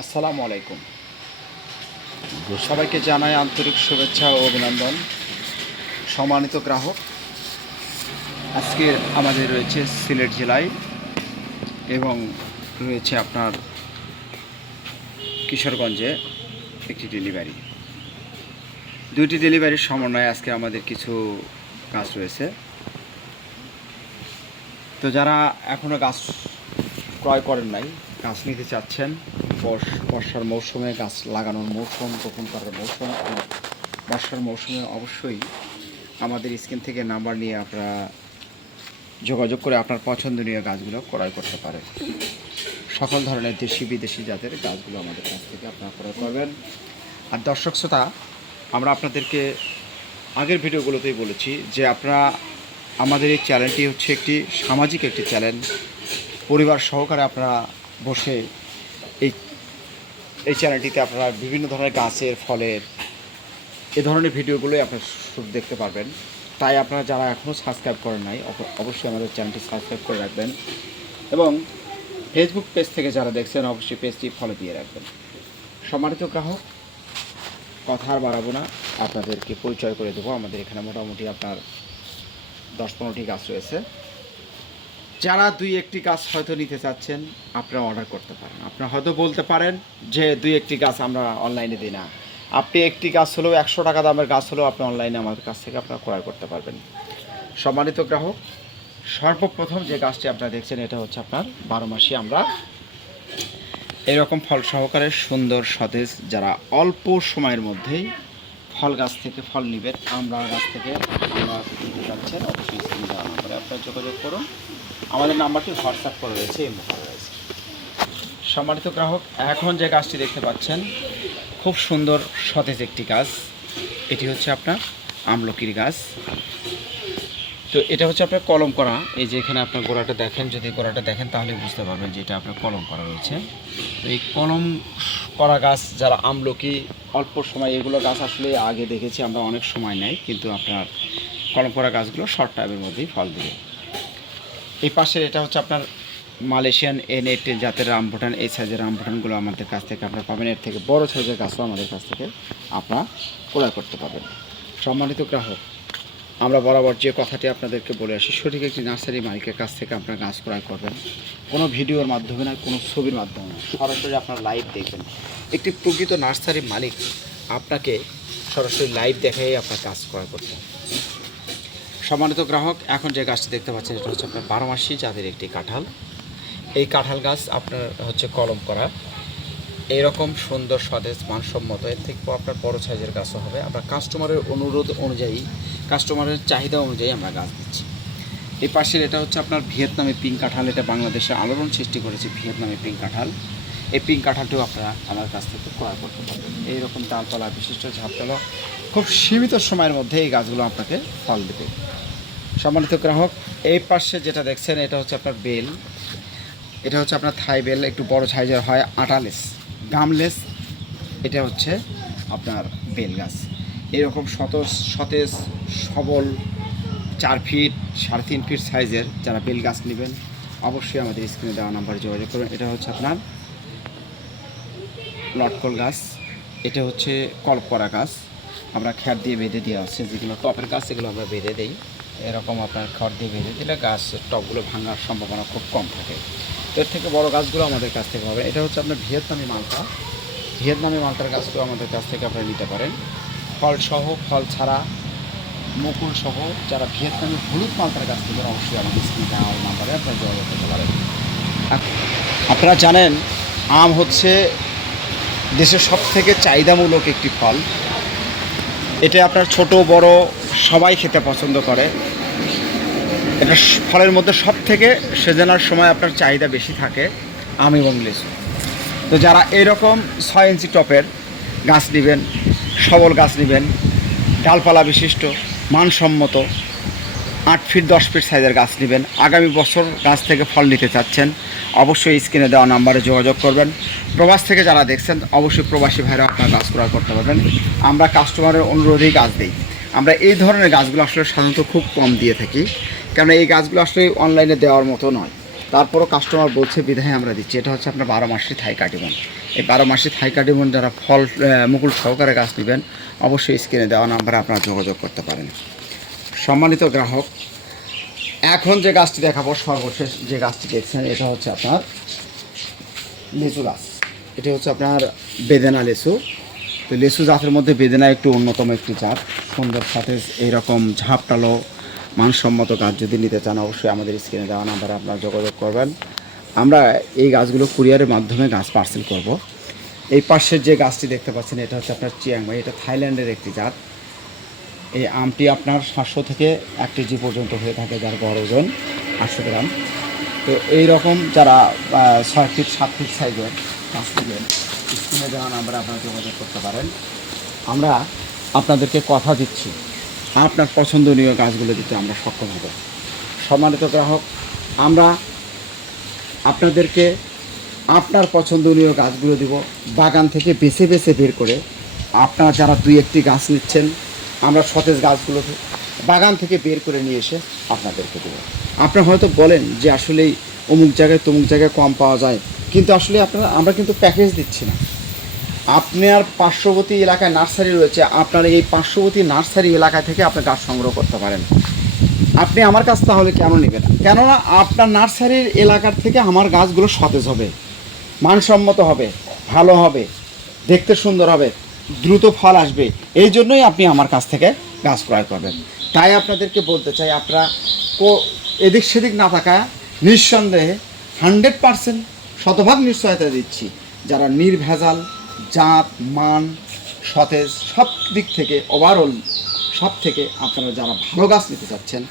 আসসালামু আলাইকুম। সবাইকে জানাই আন্তরিক শুভেচ্ছা ও অভিনন্দন। সম্মানিত গ্রাহক, আজকে আমাদের রয়েছে সিলেট জেলায় এবং রয়েছে আপনার কিশোরগঞ্জে একটি ডেলিভারি। দুইটি ডেলিভারির সমন্বয়ে আজকে আমাদের কিছু গাছ রয়েছে। তো যারা এখনও গাছ ক্রয় করেন নাই, গাছ নিতে চাচ্ছেন, বর্ষার মৌসুমে গাছ লাগানোর মৌসুম, রোপণ করার মৌসুম, বর্ষার মৌসুমে অবশ্যই আমাদের স্ক্রিন থেকে নাম্বার নিয়ে আপনারা যোগাযোগ করে আপনার পছন্দনীয় গাছগুলো ক্রয় করতে পারেন। সকল ধরনের দেশি বিদেশি জাতের গাছগুলো আমাদের কাছ থেকে আপনারা ক্রয় করবেন। আর দর্শক শ্রোতা, আমরা আপনাদেরকে আগের ভিডিওগুলোতেই বলেছি যে আপনারা আমাদের এই চ্যানেলটি হচ্ছে একটি সামাজিক একটি চ্যানেল। পরিবার সহকারে আপনারা বসে এই চ্যানেলটিতে আপনারা বিভিন্ন ধরনের গাছের, ফলের এ ধরনের ভিডিওগুলোই আপনারা শুধু দেখতে পারবেন। তাই আপনারা যারা এখনও সাবস্ক্রাইব করেন নাই, অবশ্যই আমাদের চ্যানেলটি সাবস্ক্রাইব করে রাখবেন এবং ফেসবুক পেজ থেকে যারা দেখছেন অবশ্যই পেজটি ফলো দিয়ে রাখবেন। সম্মানিত গ্রাহক, কথা আর বাড়াবো না, আপনাদেরকে পরিচয় করে দেবো। আমাদের এখানে মোটামুটি আপনার 10-15টি গাছ রয়েছে। যারা 2-1টি গাছ হয়তো নিতে চাচ্ছেন, আপনারা অর্ডার করতে পারেন। আপনারা হয়তো বলতে পারেন যে 2-1টি গাছ আমরা অনলাইনে দিই না। আপনি একটি গাছ হলেও 100 টাকা দামের গাছ হলেও আপনি অনলাইনে আমাদের কাছ থেকে আপনারা ক্রয় করতে পারবেন। সম্মানিত গ্রাহক, সর্বপ্রথম যে গাছটি আপনারা দেখছেন এটা হচ্ছে আপনার 12 মাসি। আমরা এরকম ফল সহকারে সুন্দর সতেজ, যারা অল্প সময়ের মধ্যেই ফল গাছ থেকে ফল নেবেন, আমরা গাছ থেকে আমরা নিতে চাচ্ছেন, অবশ্যই স্ক্রিনে দেওয়া নাম্বারে আপনারা যোগাযোগ করুন। আমাদের নাম্বারটি হোয়াটসঅ্যাপ করে রয়েছে, এই মুখে রয়েছে। সম্মানিত গ্রাহক, এখন যে গাছটি দেখতে পাচ্ছেন খুব সুন্দর সতেজ একটি গাছ। এটি হচ্ছে আপনার আমলকির গাছ। তো এটা হচ্ছে আপনার কলম করা। এই যে এখানে আপনার গোড়াটা দেখেন, যদি গোড়াটা দেখেন তাহলে বুঝতে পারবেন যে এটা আপনার কলম করা রয়েছে। তো এই কলম করা গাছ যারা আমলকি অল্প সময়, এগুলো গাছ আসলে আগে দেখেছি আমরা অনেক সময় নেয়, কিন্তু আপনার কলম করা গাছগুলো শর্ট টাইমের মধ্যেই ফল দেবে। এই পাশে এটা হচ্ছে আপনার মালয়েশিয়ান N8 জাতের রামবুটান। এই সাইজের রামবুটানগুলো আমাদের কাছ থেকে আপনারা পাবেন। এর থেকে বড় সাইজের গাছও আমাদের কাছ থেকে আপনারা ক্রয় করতে পারবেন। সম্মানিত গ্রাহক, আমরা বরাবর যে কথাটি আপনাদেরকে বলে আসি, সঠিক একটি নার্সারি মালিকের কাছ থেকে আপনারা গাছ ক্রয় করবেন। কোনো ভিডিওর মাধ্যমে না, কোনো ছবির মাধ্যমে না, সরাসরি আপনার লাইভ দেখবেন। একটি প্রকৃত নার্সারি মালিক আপনাকে সরাসরি লাইভ দেখাই আপনার গাছ ক্রয় করবেন। সম্মানিত গ্রাহক, এখন যে গাছটি দেখতে পাচ্ছেন এটা হচ্ছে আপনার 12 মাসি জাতের একটি কাঁঠাল। এই কাঁঠাল গাছ আপনার হচ্ছে কলম করা, এইরকম সুন্দর সতেজ মানসম্মত, এর থেকে আপনার বড় সাইজের গাছও হবে। আমরা কাস্টমারের অনুরোধ অনুযায়ী, কাস্টমারের চাহিদা অনুযায়ী আমরা গাছ দিচ্ছি। এই পাশের এটা হচ্ছে আপনার ভিয়েতনামি পিঙ্ক কাঁঠাল। এটা বাংলাদেশে আলোড়ন সৃষ্টি করেছে ভিয়েতনামি পিঙ্ক কাঁঠাল। এই পিঙ্ক কাঁঠালটিও আপনারা আমার কাছ থেকে ক্রয় করতে পারবেন। এইরকম ডালতলা বিশিষ্ট ঝাপতলা খুব সীমিত সময়ের মধ্যে এই গাছগুলো আপনাকে ফল দেবে। সম্মানিত গ্রাহক, এই পাশে যেটা দেখছেন এটা হচ্ছে আপনার বেল। এটা হচ্ছে আপনার থাই বেল, একটু বড় সাইজের হয়, আটালেস গামলেস। এটা হচ্ছে আপনার বেল গাছ। এরকম সতেজ সবল 4 ফিট 3.5 ফিট সাইজের যারা বেল গাছ নেবেন অবশ্যই আমাদের স্ক্রিনে দেওয়া নাম্বারে যোগাযোগ করবেন। এটা হচ্ছে আপনার লটকল গাছ। এটা হচ্ছে কলকরা গাছ। আমরা খ্যার দিয়ে বেঁধে দেওয়া আছে, যেগুলো টপের গাছ সেগুলো আমরা বেঁধে দিই। এরকম আপনার খড় দিয়ে বেঁধে দিলে গাছের টপগুলো ভাঙার সম্ভাবনা খুব কম থাকে। এর থেকে বড় গাছগুলো আমাদের কাছ থেকে হবে। এটা হচ্ছে আপনার ভিয়েতনামি মালটা। ভিয়েতনামি মালটার গাছগুলো আমাদের কাছ থেকে আপনারা নিতে পারেন, ফল সহ, ফল ছাড়া, মুকুল সহ। যারা ভিয়েতনামি হলুদ মালটার গাছ থেকে অবশ্যই আমাদের স্ক্রিনে দেওয়া নাম্বারে আপনারা যোগাযোগ করতে পারেন। আপনারা জানেন আম হচ্ছে দেশের সবথেকে চাহিদামূলক একটি ফল। এটা আপনার ছোট বড় সবাই খেতে পছন্দ করে। এটা ফলের মধ্যে সব থেকে সেজনার সময় আপনার চাহিদা বেশি থাকে আম এবং লিচু। তো যারা এরকম 6 ইঞ্চি টপের গাছ নেবেন, সবল গাছ নেবেন, ডালপালা বিশিষ্ট মানসম্মত 8 ফিট 10 ফিট সাইজের গাছ নেবেন, আগামী বছর গাছ থেকে ফল নিতে চাচ্ছেন, অবশ্যই স্ক্রিনে দেওয়া নাম্বারে যোগাযোগ করবেন। প্রবাস থেকে যারা দেখছেন অবশ্যই প্রবাসী ভাইরা আপনার গাছ ক্রয় করতে পারবেন। আমরা কাস্টমারের অনুরোধেই গাছ দিই। আমরা এই ধরনের গাছগুলো আসলে সাধারণত খুব কম দিয়ে থাকি, কেননা এই গাছগুলো আসলে অনলাইনে দেওয়ার মতো নয়। তারপরও কাস্টমার বলছে বিধায় আমরা দিচ্ছি। এটা হচ্ছে আপনার 12 মাসি থাই কাটিমন। এই 12 মাসি থাই কাটিমন যারা ফল মুকুল সহকারে গাছ নেবেন অবশ্যই স্ক্রিনে দেওয়া নাম্বারে আপনারা যোগাযোগ করতে পারেন। সম্মানিত গ্রাহক, এখন যে গাছটি দেখাবো, সর্বশেষ যে গাছটি দেখছেন, এটা হচ্ছে আপনার লিচু গাছ। এটা হচ্ছে আপনার বেদেনা লিচু। তো লিচু জাতের মধ্যে বেদেনা একটু অন্যতম একটি জাত, সুন্দর সতেজ এইরকম ঝাপটালো মানসম্মত গাছ যদি নিতে চান অবশ্যই আমাদের স্ক্রিনে দেওয়া নাম্বারে আপনারা যোগাযোগ করবেন। আমরা এই গাছগুলো কুরিয়ারের মাধ্যমে গাছ পার্সেল করব। এই পাশের যে গাছটি দেখতে পাচ্ছেন এটা হচ্ছে আপনার চিয়াংমাই। এটা থাইল্যান্ডের একটি জাত। এই আমটি আপনার 700 থেকে 1 কেজি পর্যন্ত হয়ে থাকে, যার গড় ওজন 800 গ্রাম। তো এই রকম যারা 6 ফিট 7 ফিট সাইজের গাছ নেবেন স্ক্রিনে দেওয়া নাম্বারে আপনারা যোগাযোগ করতে পারেন। আমরা আপনাদেরকে কথা দিচ্ছি আপনার পছন্দনীয় গাছগুলো দিতে আমরা সক্ষম হব। সম্মানিত গ্রাহক, আমরা আপনাদেরকে আপনার পছন্দনীয় গাছগুলো দিব বাগান থেকে বেছে বেছে বের করে। আপনারা যারা 2-1টি গাছ নিচ্ছেন আমরা সতেজ গাছগুলো বাগান থেকে বের করে নিয়ে এসে আপনাদেরকে দেবো। আপনারা হয়তো বলেন যে আসলেই অমুক জায়গায় তমুক জায়গায় কম পাওয়া যায়, কিন্তু আসলে আমরা কিন্তু প্যাকেজ দিচ্ছি না। আপনার পার্শ্ববর্তী এলাকায় নার্সারি রয়েছে, আপনার এই পার্শ্ববর্তী নার্সারি এলাকা থেকে আপনি গাছ সংগ্রহ করতে পারেন। আপনি আমার কাছ তাহলে কেন নেবেন? কেননা আপনার নার্সারির এলাকার থেকে আমার গাছগুলো সতেজ হবে, মানসম্মত হবে, ভালো হবে, দেখতে সুন্দর হবে, দ্রুত ফল আসবে। এই জন্যই আপনি আমার কাছ থেকে গাছ ক্রয় করবেন। তাই আপনাদেরকে বলতে চাই, আপনারা এদিক সেদিক না থাকা নিঃসন্দেহে 100% শতভাগ নিশ্চয়তা দিচ্ছি, যারা নির্ভেজাল জাত মান সতেজ সব দিক থেকে ওভারঅল সব থেকে আপনারা যারা ভালো গাছ নিতে চাচ্ছেন